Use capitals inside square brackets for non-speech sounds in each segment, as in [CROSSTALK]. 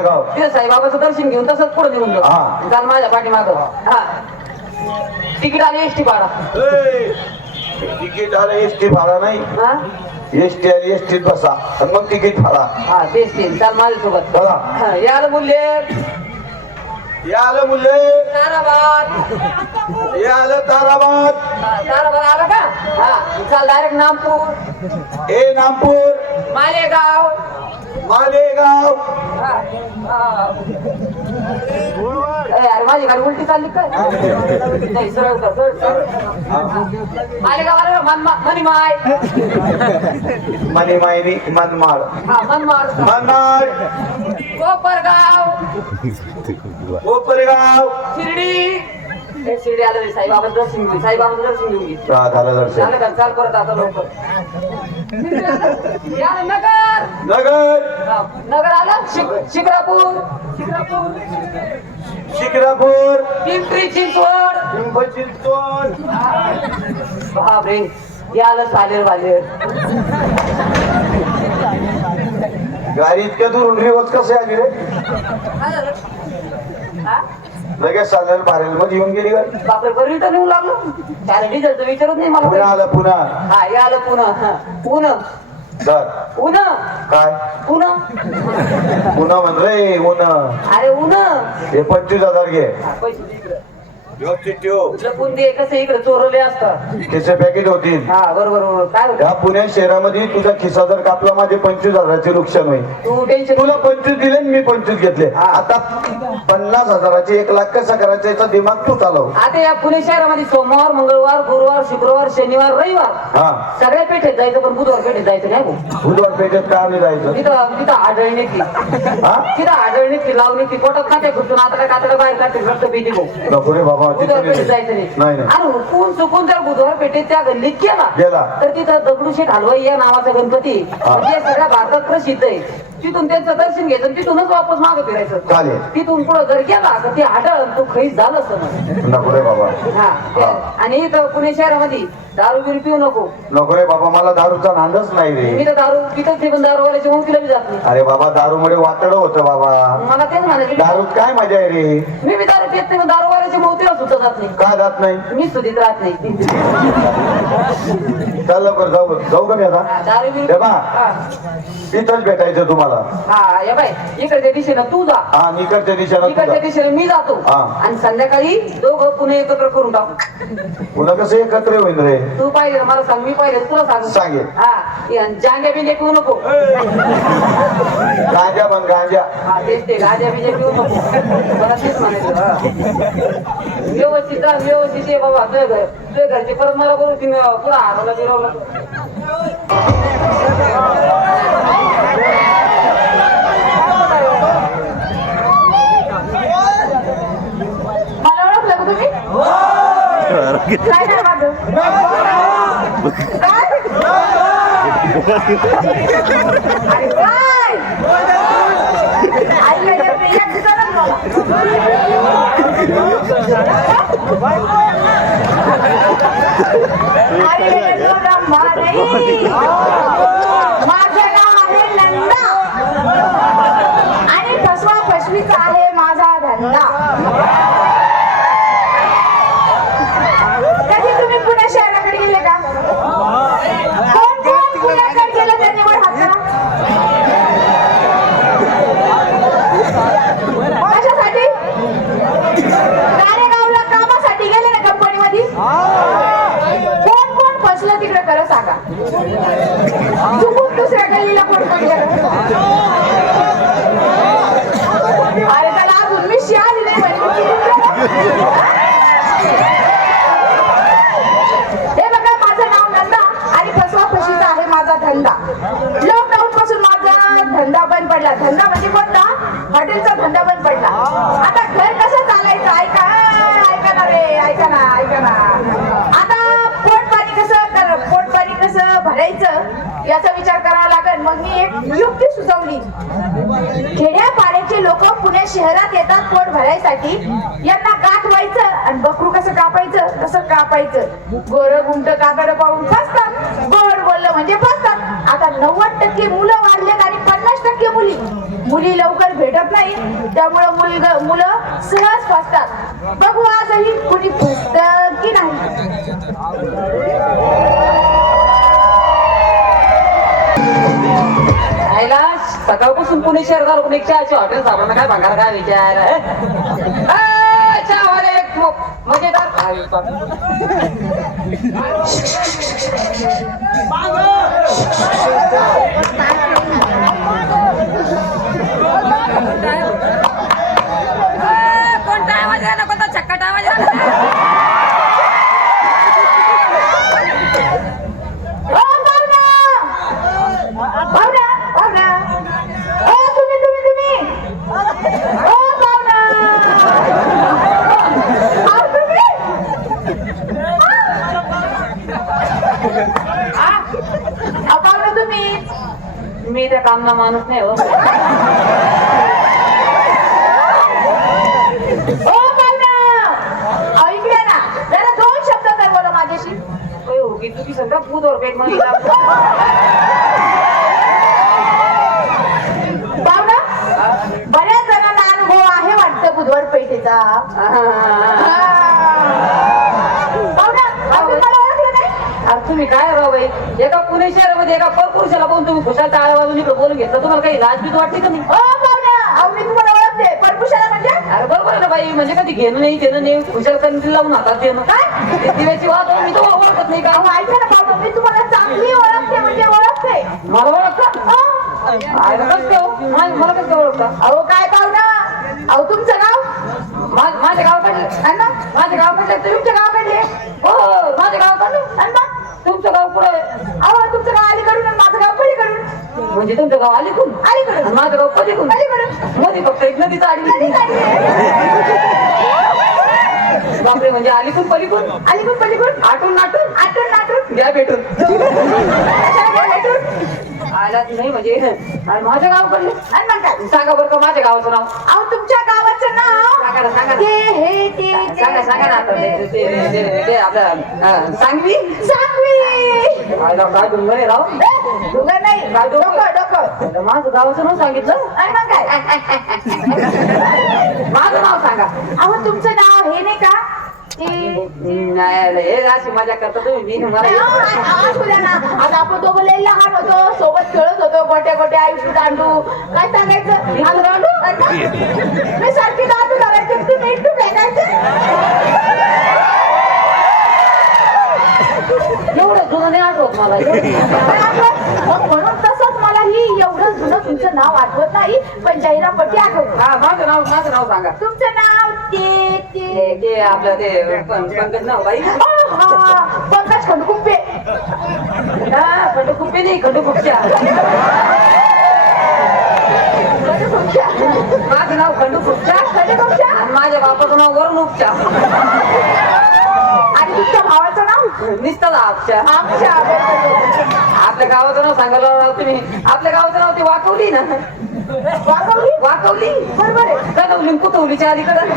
गाव. तिथे साईबाबाचं दर्शन घेऊन तसंच पुढे निघून हा. जाऊ चाल माझ्या पाठीमाग. हा. तिकीट आणि एसटी भाडा तिकीट आलं एस टी भाडा नाही. हा? एस टी आली एस टीत बसा. आणि मग तिकीट भाडा हा तेच ते चाल माझ्यासोबत. बघा हा, याला बोलले या आलं मुले ताराबाद. या आलं ताराबाद. ताराबाद आला का? हा चाल डायरेक्ट नागपूर ए नागपूर मालेगाव. मालेगाव. अरे माझी गाडी उलटी चालली काय नाही सरळ कर, सरळ सरळ. मालेगाव आलं ना, मनमा- मनीमाय मनी मायनी मनमाड हा मनमाड मनमाड कोपरगाव. कोपरगाव. शिर्डी. हे शिर्डी आलं रे साईबाबा दर्शन घेऊ साईबाबा दर्शन घेऊन घे झालं दर्शन झालं का चाल परत आता लवकर. हे आलं नगर! नगर! हा, नगर आलं? शिक- शिक्रापूर. शिक्रापूर. शिक्रापूर पिंपरी चिंचवड. पिंपळ चिंचवड. बापरे. हे आलं सालेर बालेर. गाडी इतक्या दूर रिवर्स कसे आली रे? हा? लगेच साधारण बारेल मध्ये येऊन गेली गाडी बापरे बरं रिटर्न येऊ लागलो. त्याला डिझेलचं विचारत नाही मला पुन्हा. आलं पुन्हा. हा हे आलं पुन्हा पुन्हा. सर पुन्हा काय? पुन्हा. पुन्हा म्हण रे उन अरे उन्हा. हे पंचवीस हजार घे. पैसे. व्यवस्थित ठेव. कसं इकडे चोरले असतात. त्याचे पॅकेट होतील. हा बरोबर बरोबर. काय होतं? या पुणे शहरामध्ये तुझा खिसा जर कापला माझे पंचवीस हजाराचे नुकसान होईल. तू टेन्शन तुला पंचवीस दिले आणि मी पंचवीस घेतले. हा. आता पन्नास हजाराचे एक लाख कसं करायचं याचा दिमाग तू चालव. आता या पुणे शहरामध्ये सोमवार मंगळवार गुरुवार शुक्रवार शनिवार रविवार हा. सगळ्या पेठेत जायचं पण बुधवार पेठेत जायचं नाही भाऊ. बुधवार पेठेत का आम्ही जायचं? तिथं तिथं आढळणी ती. हा? तिथं आढळणी ती लावणी ती. पोटात खाते घुसून आता काय कातडं बाहेर काढते रक्त भीती भाऊ. नको रे बाबा. बुधवार तिथे पेठेत जायचं नाही. आणि हुकून चुकून जर त्या गल्लीत गेला गेला. तर तिथं दगडूशेठ हलवाई या नावाचा गणपती. म्हणजे सगळ्या भारतात प्रसिद्ध आहे. तिथून त्यांचं दर्शन घ्यायचं तिथूनच वापस मागे फिरायचं. चालेल तिथून पुढे जर गेला तर ते आढळ तो खैस झालं समज नको रे बाबा. हा. ते-. आणि इथं पुणे शहरामध्ये दारू बिरू पिऊ नको. नको रे बाबा मला दारूचा नांदच नाही मी रे तर दारू पितच नाही पण दारू वाल्याच्या मुक्तीला बी जात नाही. अरे बाबा दारूमुळे वातड होतं बाबा. मला तेच म्हणायचं दारूत काय मजा आहे रे? मी बी दारू पित नाही पण दारू वाल्याच्या मोतीला सुद्धा जात नाही. का जात नाही? मी सुधीत राहत नाही. चल लवकर जाऊ जाऊ का मी आता? हा, दारू बिरू. हा. इथंच भेटायचं तुम्हाला. हा या बाय इकडच्या दिशेनं तू जा. हा निकडच्या दिशेला इकडच्या. दिशेने मी जातो. हा. आणि संध्याकाळी दोघं पुणे एकत्र करून टाकू. पुन्हा कसं एकत्र होईल रे? तू पाहिजे मला सांग मी पाहिजे तुला सांगू. सांगेल. हा जांग्या बिंग्या पिऊ नको. गांजा पण गांजा. हा तेच ते गाज्या बिज्या पिऊ नको. मला तेच म्हणायचं हा. व्यवस्थित व्यवस्थित ये बाबा तुझ्या घर तुझ्या घरचे परत मला तिने पुढं हरवलं बिरवलं मला ओळखलं का तुम्ही काय नाही माझं काय अरे काय ऐकायला येत नाही, एक दिवसालाच मला. अरे रंभा नाही. माझं नाव आहे नंदा आणि फसवा फसवीचा आहे माझा धंदा कधी तुम्ही पुणे शहराकडे गेले का कोण कोण पुण्याकडे गेलं त्यांनी वर हात करा. कशासाठी गारेगावला कामासाठी गेले ना कंपनीमध्ये कोण कोण फसलं तिकडे खरं सांगा चुकून दुसऱ्या गल्लीला कोण कोण गेलं अरे त्याला अजून मी शियाली नाही म्हणे मी चुकून गेलो. हे बघा माझं नाव नंदा आणि फसवा फशीचा आहे माझा धंदा लॉकडाऊन पासून माझा धंदा बंद पडला धंदा म्हणजे कोणता हॉटेलचा धंदा बंद पडला आता घर कसं चालायचं ऐका ऐका ना रे ऐका ना ऐका ना आता पोट पाणी कसं कर- पोट पाणी कसं भरायचं याचा विचार करावा लागेल मग मी एक युक्ती सुचवली. खेड्यापाड्याचे लोक पुणे शहरात येतात पोट भरायसाठी. यांना गाठ व्हायचं आणि बकरू कसं कापायचं तसं कापायचं. गोर गुंट कागड पाहून फसतात. गोड बोललं म्हणजे फसतात. आता नव्वद टक्के मुलं वाढलेत आणि पन्नास टक्के मुली. मुली लवकर भेटत नाही. त्यामुळं मुलग मुलं सहज फसतात. बघू आजही कुणी फसत की नाही. सकाळपासून पुणे शहर झालं पण एक चहाची हॉटेल साबण काय भांगार काय विचार चहावाले एक मजेदार म्हणजे कोणता आवाज आला कोणता चक्कट आवाज आला ओ पाहुणा पाहुणा पाहुणा ओ तुम्ही तुम्ही तुम्ही ओ पाहुणा अहो, तुम्ही आ, अहो, पाहुणा तुम्ही मी त्या कामना माणूस नाही हो. ओ पाहुणा अहो, ना. जरा दोन शब्द तर बोला माझ्याशी. होय हो की तुझी सगळं पूत पेट महिला बऱ्याच जणांना अनुभव आहे वाटतं बुधवार पेठेचा पाहुणा अहो, तुम्हाला ओळखलं नाही अरे तुम्ही काय बाई? एका पुणे शहरामध्ये एका परपुरुषाला पाहून तुम्ही खुशाल टाळ्या वाजून इकडे बोलून घेतलं. तुम्हाला काही लाजबीज वाटते का नाही? अहो मी तुम्हाला ओळखते. म्हणजे? अरे बरोबर आहे ना बाई. म्हणजे कधी घेणं नाही देणं नाही. खुशाल कंदील लावून हातात देणं. काय? ते दिव्याची वाद हो, मी तुम्हाला ओळखत नाही का? अहो ऐका ना पाहुणा मी तुम्हाला चांगली ओळखते म्हणजे ओळखते. मला ओळखता? आयला कसं काय हो? मा- मला कसं काय ओळखता? अहो काय पाहुणा अहो तुमचं गाव? मा- माझ्या गावाकडले आणि मग? माझ्या गावाकडले तुम्ही तुमच्या गावाकडले हो. माझ्या गावाकडले आणि मग? तुमचं गाव आहे अहो तुमचं गाव अलीकडून आणि माझं गाव पलीकडून. म्हणजे तुमचं गाव अलीकून अलीकडून. आणि माझं गाव पलीकडून? पलीकडून. मध्ये फक्त एक नदीचा आडी? बापरे म्हणजे अलीकून पलीकून अलीकडून पलीकडून. आटून नाटून? आठवण नाटून. घ्या भेटून. कशाला काय भेटून. आला नाही म्हणजे आणि माझ्या काय? सांगा बरं का माझ्या गावाचं नाव? अहो तुमच्या गावाचं सांगा ना, सांगा नाव ना. हे ते. सांगा सांगा ना आता ते- ते- ते- ते- ते आपलं अं, सांगवी? सांगवी. आयला काय तुम्ही म्हणे राव डोकं नाही काय डोकं? डोकं डोकं आता माझं गावाचं नाव सांगितलं आणि मग काय माझं नाव सांगा अहो तुमचं नाव हे नाही का ते नाही हे अशी मजा करता तुम्ही मी नाही, मला अहो, आ- आ- असू द्या ना आता आपण दोघं लई लहान होतो सोबत खेळत होतो गोट्या गोट्या आयुष्य दांडू काय सांगायचं? मी सारखी दांडू धरायचे तुम्ही इट्टू फेकायचे एवढं जुनं नाही आठवत मला म्हणून तसंच मला ही एवढं जुनं तुमचं नाव आठवत नाही पण जाहिरापट्टी आठवत हा माझं नाव माझं नाव सांगा. तुमचं नाव ते ते आपलं ते पं- पंकज नाव बाई. आहा, पंकज खंडकुंपे. हा खंडकुप्पे नाही खंडकुपच्या. खंडकुंपच्या. माझं नाव खंडकुपच्या. खंडकुंपच्या? आणि माझ्या बापाचं नाव वरून उपच्या आणि तुमच्या भावाचं नाव निसतं आपच्या आमच्या आपल्या गावाचं नाव सांगायला राव तुम्ही. आपल्या गावाचं नाव ते वाकवली ना. वाकवली? वाकवली. बरोबर आहे. कदवली कुतवलीच्या अलीकडं.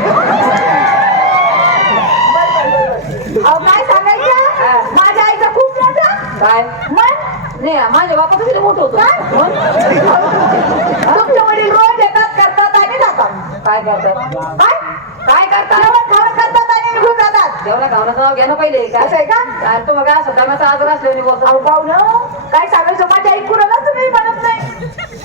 अहो काय सांगायचं? माझ्या आईचा खूप मोठा काय? मन नाही माझ्या बापाचं किती मोठं होतं. काय? मग? तुमचे वडील रोज येतात करतात आणि जातात. काय करतात? काय? काय करतात? नाव घ्या ना पहिले. काय? असं आहे का? काय असं दम्याचा आजार असल्याने बोलतो अहो पाहुणं काय सांगायचं? माझ्या आई कुणालाच नाही म्हणत नाही.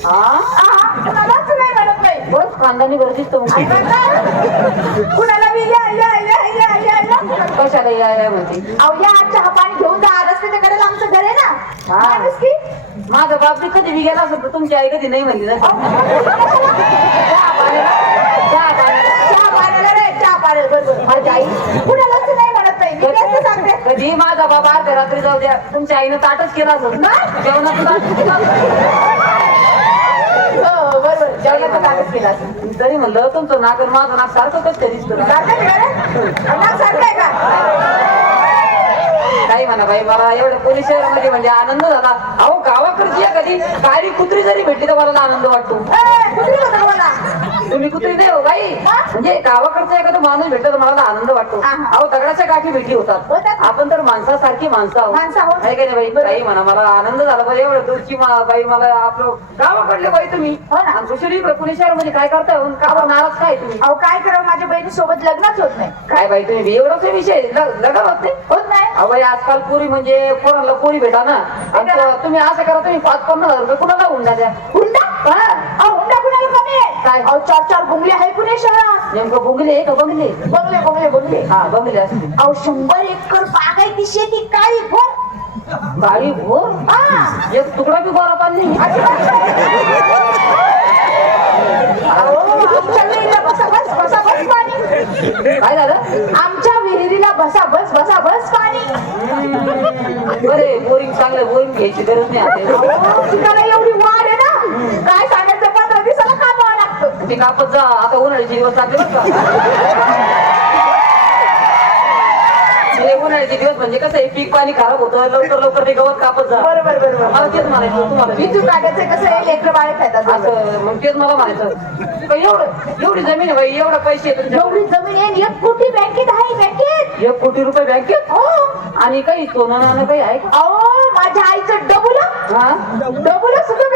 हा? आहा, कुणालाच नाही म्हणत नाही. बस खानदानी गरज दिसतो आणि म्हणतात, कुणाला बी या या या या या या. कशाला या या म्हणते? अहो या चहा पाणी घेऊन जा. रस्त्याच्या कडेला आमचं घर आहे ना. हा. माणूस की? माझा बाप बी कधी बी गेला तर तुमची आई कधी नाही म्हणली ना. चहा पाण्याला चहा पाण्याला. चहा पाण्याला रे चहा पाण्याला. बरोबर माझी आई कुणालाच कधी माझा बाबा अर्ध्या रात्री जाऊ द्या. तुमच्या आईनं ताटच केला असेल. ना हो, जेवणाचं ताटच हो बरोबर जेवणाचं केला असेल. तरी म्हणलं तुमचं नागर माझं नाक सारखं कसं तरी सारखं आहे का काही म्हणा बाई मला एवढं पोलीस शहरामध्ये म्हणजे आनंद झाला. अहो गावाकडची कधी काळी कुत्री जरी भेटली तर मला आनंद वाटतो ए, कुत्री होतं का मला तुम्ही कुत्री नाही हो बाई? बाई हा? म्हणजे गावाकडचा एखादा माणूस भेटला तर मला आनंद वाटतो. हा, हा. अहो दगडाच्या गाठी भेटी होतात. आपण तर माणसासारखी माणसं आहोत. माणसं आहोत. आहे का नाही बाई? काही म्हणा मला आनंद झाला. बाई एवढं दूरची बाई मला आपलं गावाकडले बाई तुम्ही. हो दुसरी इकडे पुणे शहरामध्ये काय करताय हो? का नाराज काय तुम्ही? अहो काय करावं? माझ्या बहिणी सोबत लग्नच होत नाही. काय बाई तुम्ही? एवढाच विषय. लग्न होत नाही? होत नाही. अहो बाई आजकाल पोरी म्हणजे पोरांना पोरी भेटा ना. तुम्ही असं करा तुम्ही पाच पन्नास हजार रुपये कुणाला हुंडा द्या? हुंडा? हा. हुंडा कुणाला आहे काय? अहो चार चार बुंगले आहे पुणे शहरात. नेमकं बंगले का बंगले? बंगले बंगले बंगले. हा बंगले असते अहो शंभर एकर बागायती शेती काळी भर. गाडी भोर? हा. एक तुकडा बी गोरा पाणी नाही. अजिबात नाही. अहो, आमच्या विहिरीला बसा बस बसा बस पाणी. काय झालं? आमच्या विहिरीला बसा बस बसा बस पाणी. बरे बोरिंग चांगलं बोरिंग घ्यायची गरज नाही आता. अहो, पिकाला एवढी वाढ आहे ना. काय सांगायचं पंधरा दिवसाला कामावं लागतं ते कापत जा आता उन्हाळ्याचे दिवस लागले बरं का. उन्हाळ्याचे दिवस म्हणजे कसं आहे पीक पाणी खराब होतं लवकर लवकर ते गवत कापत जा. बरोबर बरोबर मला तेच म्हणायचं तुम्हाला कसं आहे लेकर बाळे खातात असं मग तेच मला म्हणायचं. एवढं एवढी जमीन आहे एवढा पैसे एवढी जमीन आहे एक कोटी बँकेत आहे बँकेत. एक कोटी रुपये बँकेत? हो. आणि काही सोनं काही आहे का? अहो माझ्या आईचं डबुल. डबुल सुद्धा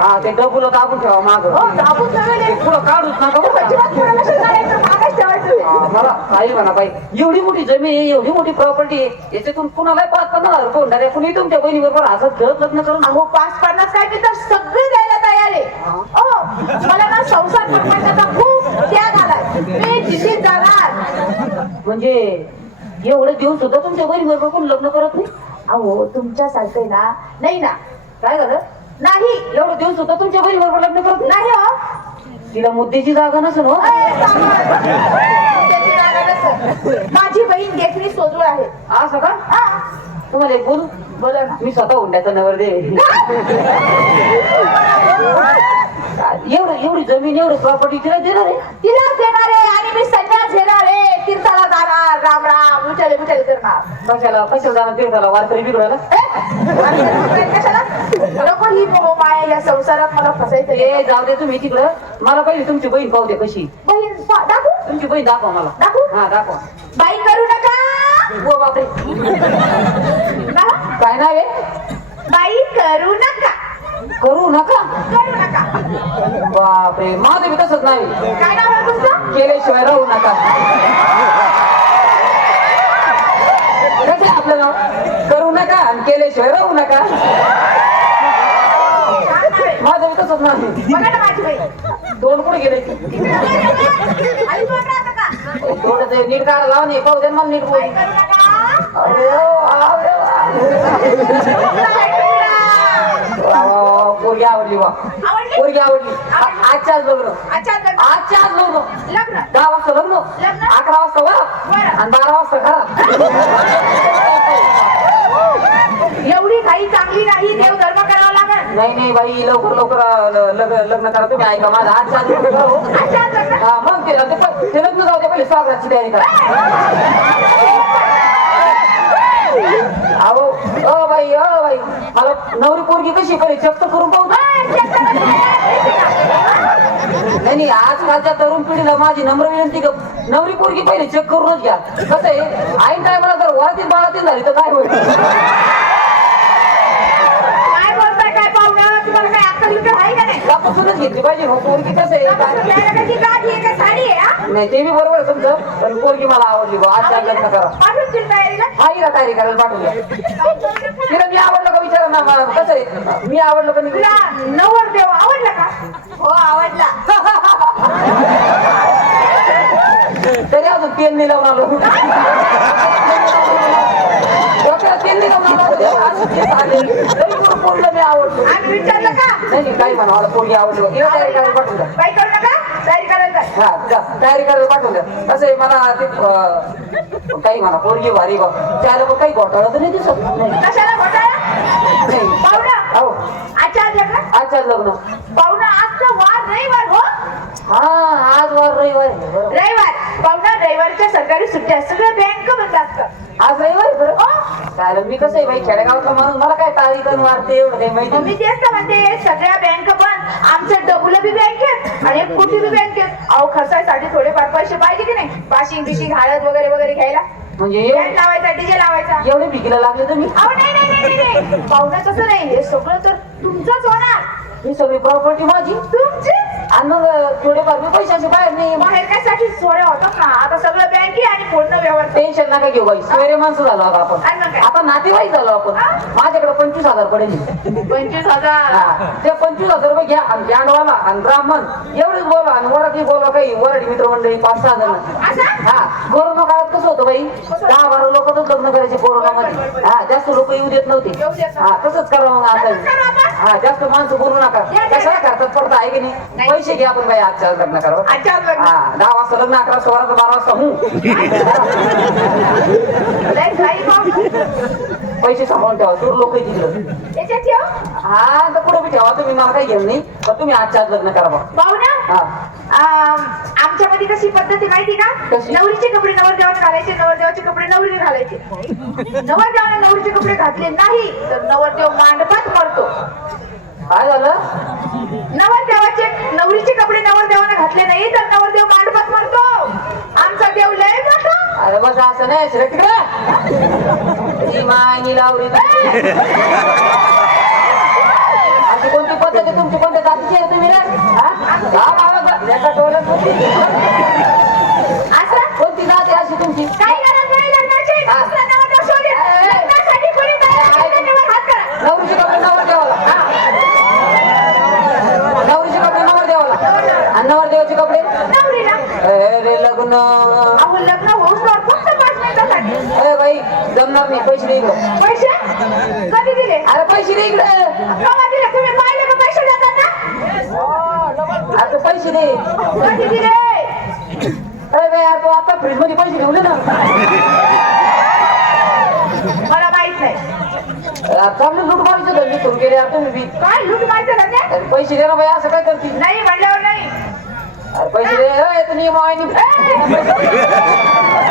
हा ते डबुल दाबून ठेवा माग. हो दाबून ठेवले पुढं काढूच नका बरं का? अजिबात कोणाला शेजाऱ्याचं मागच ठेवायचं. हा, नाही. मला काही म्हणा बाई एवढी मोठी जमीन आहे एवढी मोठी प्रॉपर्टी आहे याच्यातून कुणाला पाच पन्नास हजार रुपये होणार आहे. कुणी तुमच्या बहिणी बरोबर हसत खेळत लग्न करून अहो पाच पन्नास काय मी तर सगळे द्यायला तयार आहे. हो. मला ना संसार खूप त्याग आलाय. मी जिथे जाणार. म्हणजे एवढे दिवस सुद्धा तुमच्या बहिणी बरोबर कोण लग्न करत नाही? अहो तुमच्यासारखे ना. नाही ना. काय झालं? नाही एवढे दिवस सुद्धा तुमच्या बरोबर लग्न करत नाही हो. तिला मुद्द्याची जागा नसेल हो. माझी बहीण देखणी सोजूळ आहे. असं का? तुम्हाला एक बोलू? बोला मी स्वतः हुंड्याचा नवर दे. एवढं एवढी जमीन एवढं प्रॉपर्टी तिला देणार आहे? तिला देणार आहे आणि मी संन्यास घेणार आहे. तीर्थाला जाणार. राम राम. उचल उचल करणार. कशाला कशाला जाणार तीर्थाला? वारकरी बिघडायला कशाला? नको ही मोह माया या संसारात मला फसायचं. ए जाऊ दे तुम्ही तिकडं. मला पाहिजे तुमची बहीण पाहू दे कशी. बहीण पा- दाखवू. तुमची बहीण दाखवा मला. दाखवू. हा दाखवा. बाई करू नका. बापरे? काय नाव आहे? बाई करू नका. करू नका? करू नका. बापरे माझं बी तसंच नाही. काय नाव आहे तुमचं? केल्याशिवाय राहू नका. कसं आहे आपलं नाव? करू नका आणि केल्याशिवाय राहू नका? माझं तसंच माझी दोन कुठे गेले का? थोडं ते नीट काढा लावा नाही पाहू दे ना मला नीट बोल. बाई करू नका. अरे वा, अरे वा. वा, वा, वा, पोरगी आवडली वा आवडली? पोरगी आवडली. आ- लग्न. अच्छा लग्न. आजच्या आज लग्न. दहा वाजता लग्न. लग्न? अकरा वाजता वर. वर. आणि बारा वाजता घरात [LAUGHS] एवढी काही चांगली नाही देव धर्म करावा लागेल. नाही नाही बाई लवकर लवकर लग्न करा. तुम्ही ऐका माझं आज हो. हा, मग ते लग्न जाऊ दे पहिले स्वागताची तयारी करा. अहो अ बाई अ बाई मला नवरी पोरगी कशी पहिले चेक तर करून पाहू. नाही नाही आजकालच्या तरुण पिढीला माझी नम्र विनंती का नवरी पोरगी पहिले चेक करूनच घ्या. कसं आहे? ऐन टायमाला जर वरातील बाळातील झाली तर काय होईल काय बोलताय काय पाहुणं तुम्हाला काय अक्कल बिक्कल त्यापासूनच घेतली पाहिजे हो. पोरगी कसं आहे? नाही ते बी बरोबर आहे तुमचं पण पोरगी मला आवडली बा आज लग्न करा. हा हिला तयारी करायला पाठवून द्या. तिला मी आवडलं का विचारा ना मला कसं आहे? मी आवडलं का नाही? नवर देव आवडला का? हो आवडला. तरी अजून तेल नाही लावून आलो. [LAUGHS] मी आवडलो. विचारलं का? नाही काही म्हणा मला पोरगी आवडली बा. हिला तयारी करायला करू नका. तयारी करायला. हा जा, तयारी आहे मला ते काही म्हणा पोरगी भारी बा. मग काही घोटाळा तर नाही दिसत. नाही. कशाला घोटाळा? नाही. पाहुणं? हो. आचार लग्न? आजच्या लग्न. पाहुणं आजचा वार रविवार हो. हा आज वार रविवार. रविवार. पाहुणं रविवारच्या सरकारी सुट्ट्या सगळं बँक बंद असतात आज रविवार बरं. चालेल मी कसं आहे बाई खेडेगावातला माणूस मला काय तारीख आणि वारते एवढं काही माहिती मी तेच तर म्हणते सगळ्या बँक बंद आमचं डबुल बी बँकेत आणि कोटी बी बँकेत अहो खर्चासाठी थोडेफार पैसे पाहिजे की नाही? वाशिंग बिशिंग हळद वगैरे वगैरे घ्यायला? म्हणजे एवढे लावायचा डीजे लावायचा. एवढे भिकीला लागले तुम्ही अहो नाही नाही नाही नाही, नाही. पाहुणा नाही. हे सगळं तर तुमचंच होणार. ही सगळी प्रॉपर्टी माझी. तुमची आणि मग थोडेफार मी पैशाचे बाहेर नाही. बाहेर कशासाठी सोड्या होतात ना? आता सगळं बँके आणि पूर्ण व्यवहार टेन्शन नका घेऊ बाई. सोयरे माणसं झालो आता आपण. आणि मग काय? आता नातेवाईक झालो आपण. हा? माझ्याकडे पंचवीस हजार पडेल. पंचवीस हजार? हा, ते पंचवीस हजार रुपये घ्या आणि बँडवाला आणि ब्राह्मण. एवढेच बोला आणि वराठी बोला काही. वराठी मित्रमंडळी पाच सहा जण. असं? हा. कोरोना काळात कसं होतं बाई? दहा बारा लोकच लग्न करायचे कोरोनामध्ये. हा. जास्त लोक येऊ देत नव्हते. येऊ देत नव्हते. हा. तसंच करा मग तसंच आता. हा. जास्त माणसं बोलू नका. या, या, कशाला. करतात पडता आहे की नाही? नाही. पैसे घ्या आपण बाई आजच्या आज लग्न करा. बरं. आजच्या आज लग्न. हा दहा वाजता लग्न अकरा वाजता बारा वाजता बारा वाजता. हू लय घाई पाहुणा. पैसे सांभाळून ठेवा दूर लोक तिकडं. याच्यात ठेव. हा तर पुढे बी ठेवा तुम्ही मला काही घेऊन नाही पण तुम्ही आजच्या आज लग्न करा बा. पाहुणा हा. आम, आमच्यामध्ये कशी पद्धत आहे माहिती का? कशी? नवरीचे कपडे नवरदेवाने घालायचे नवरदेवाचे कपडे नवरीने घालायचे. नवरदेवाने नवरीचे कपडे घातले नाही तर नवरदेव मांडपात मरतो. काय झालं? नवरदेवाचे नवरीचे कपडे नवरदेवाने घातले नाही तर नवरदेव मांडपात मरतो. आमचा देव लय मोठा. अरे बस असं नाही श्री तिकडे मायनी लावली अशी कोणती पद्धत आहे तुमची कोणत्या जातीची आहे तुम्ही रे? हा? हा, बाबा, बा- एका टोळ्यात कोणती असं कोणती जात आहे अशी तुमची काही गरज नाही लग्नाची हा. दुसरा नवरदेव शोधेल. लग्नासाठी कोणी तयार असेल तर त्यावर हात करा नवरीचे कपडे नवर देवाला हा. नवरीचे कपडे नवर देवाला आणि नवर देवाचे कपडे नवरीला अरे लग्न अहो लग्न होऊस तर फक्त पाच मिनिटासाठी अरे बाई जमणार नाही पैसे दे इकडं. पैसे? कधी दिले? अरे पैसे दे इकडे. केव्हा दिले? तुम्ही पाहिले का पैसे देतात ना? अरे पैसे दे. कधी दिले? अरे बाई यार तू आता फ्रीजमध्ये पैसे ठेवले ना. मला माहीत नाही. चांगले लूट मारायचे धंदे सुरू केले यार तुम्ही बी काय लूट माहिती का ते? अरे पैसे दे ना बाई असं काय करते? नाही म्हणल्यावर नाही. अरे पैसे दे. तू नियम आहे नी-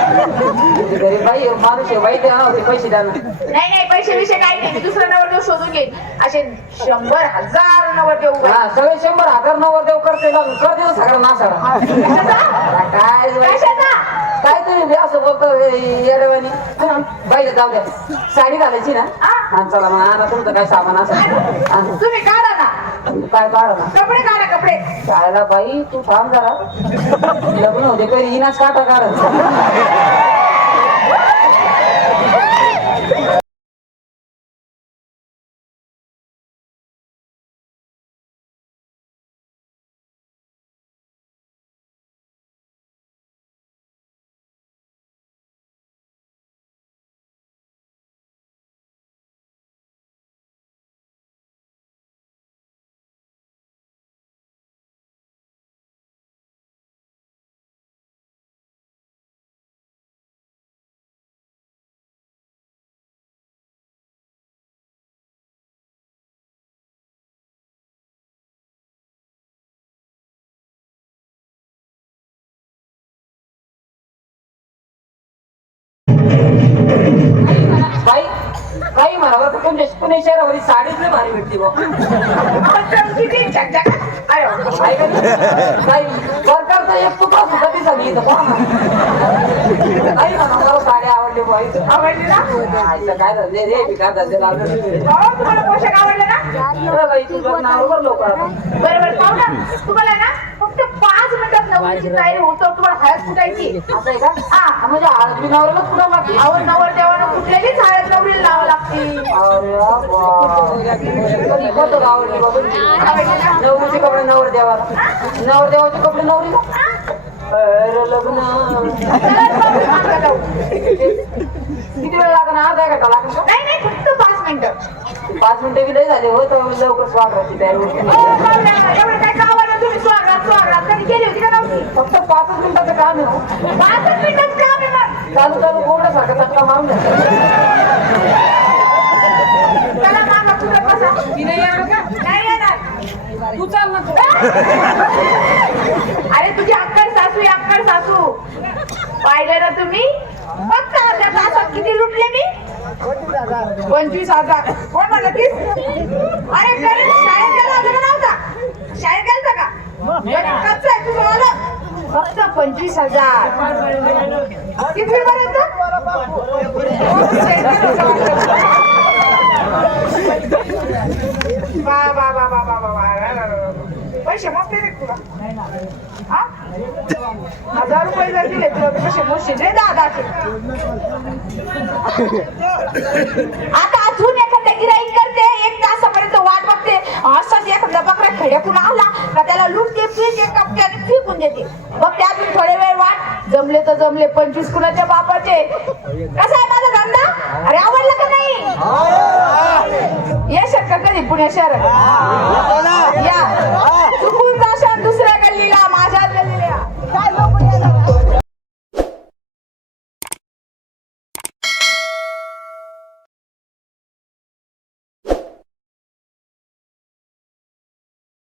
गरीब बाई माणूस आहे बाई ना होते पैसे द्या ना. नाही नाही पैसे विषय काही नाही मी दुसरा नवरदेव शोधून घेईन. असे शंभर हजार नवरदेव उभे आहेत. हा सगळे शंभर हजार नवर देव करते जाऊन कर देऊ सगळा नासाडा. कशाचा? काय? कशाचा? काय तुम्ही बी असं बोलतो येडवानी बाईला जाऊ द्या. साडी घालायची ना? हा. हा चला मग आणा तुमचं काय सामान असं तुम्ही काढा ना. काय काढा ना? कपडे काढा कपडे. कायला बाई तू थांब जरा. लग्न होते काही इनाच काटा काढत बाई मला पुणे शहरामध्ये साडीच भारी भेटते नाही? सरकारचा एक तुकडा सुद्धा ती झाली इथं म्हणा आवडली बाई आवडली ना? आईचं काय झालं? रे मी काय झालं? लागलं भाऊ तुम्हाला पोशाख आवडले ना? अरे बाई तुझं नाव बरं लवकर आता. बरोबर पाहू ना. तुम्हाला ना फक्त पाच मिनिटात नवरीची तयारी होतं तुम्हाला हळद फुटायची. असं आहे का? हा. म्हणजे नवऱ्याला कुठं आवड नवर हळद नवरीला लावा लागती. आवडली बाबा नवरीचे कपडे नवर देवाला नवर देवाचे कपडे नवरीला? अरे लग्न. किती वेळ लागणार अर्धा घंटा लागणार? नाही नाही फक्त पाच मिनिटं पाच मिनिटं बी लय झाले हो तर लवकर स्वागताची तयारी होती. हो पाहुण्या, एवढं काय गावाला तुम्ही स्वागत स्वागत कधी केली होती का नव्हती फक्त पाचच मिनिटाचं काम आहे हो. पाचच काम आहे चालू चालू कोंबड्यासारखा चटका मारून द्या चला नाही येणार तू चाल मग अरे तुझी अक्कल सासू आहे, अक्कड सासू. पाहिलं ना तुम्ही? फक्त अर्ध्या तासात किती लुटले मी. पंचवीस हजार. कोण म्हणलं तीस? अरे गरीब शाळेत गेला होता का नव्हता? गणित कच्चं आहे तुझं फक्त पंचवीस हजार. किती पर्यंत? बा बा पैसे मस्त रे तुला. हा? हजार रुपये जर दिले तुला तर कसे रे आता अजून एखाद्या गिराईक करते एक तासापर्यंत वाट बघते. असाच एखादा बकरा खेड्याकून आला का त्याला लुटते पीक एक कपक्याने फेकून देते. बघते अजून थोडे वेळ वाट. जमले तर जमले पंचवीस कुणाच्या बापाचे. कसा आहे माझा धंदा? अरे आवडला या शहरात कधी? पुणे शहरात. या.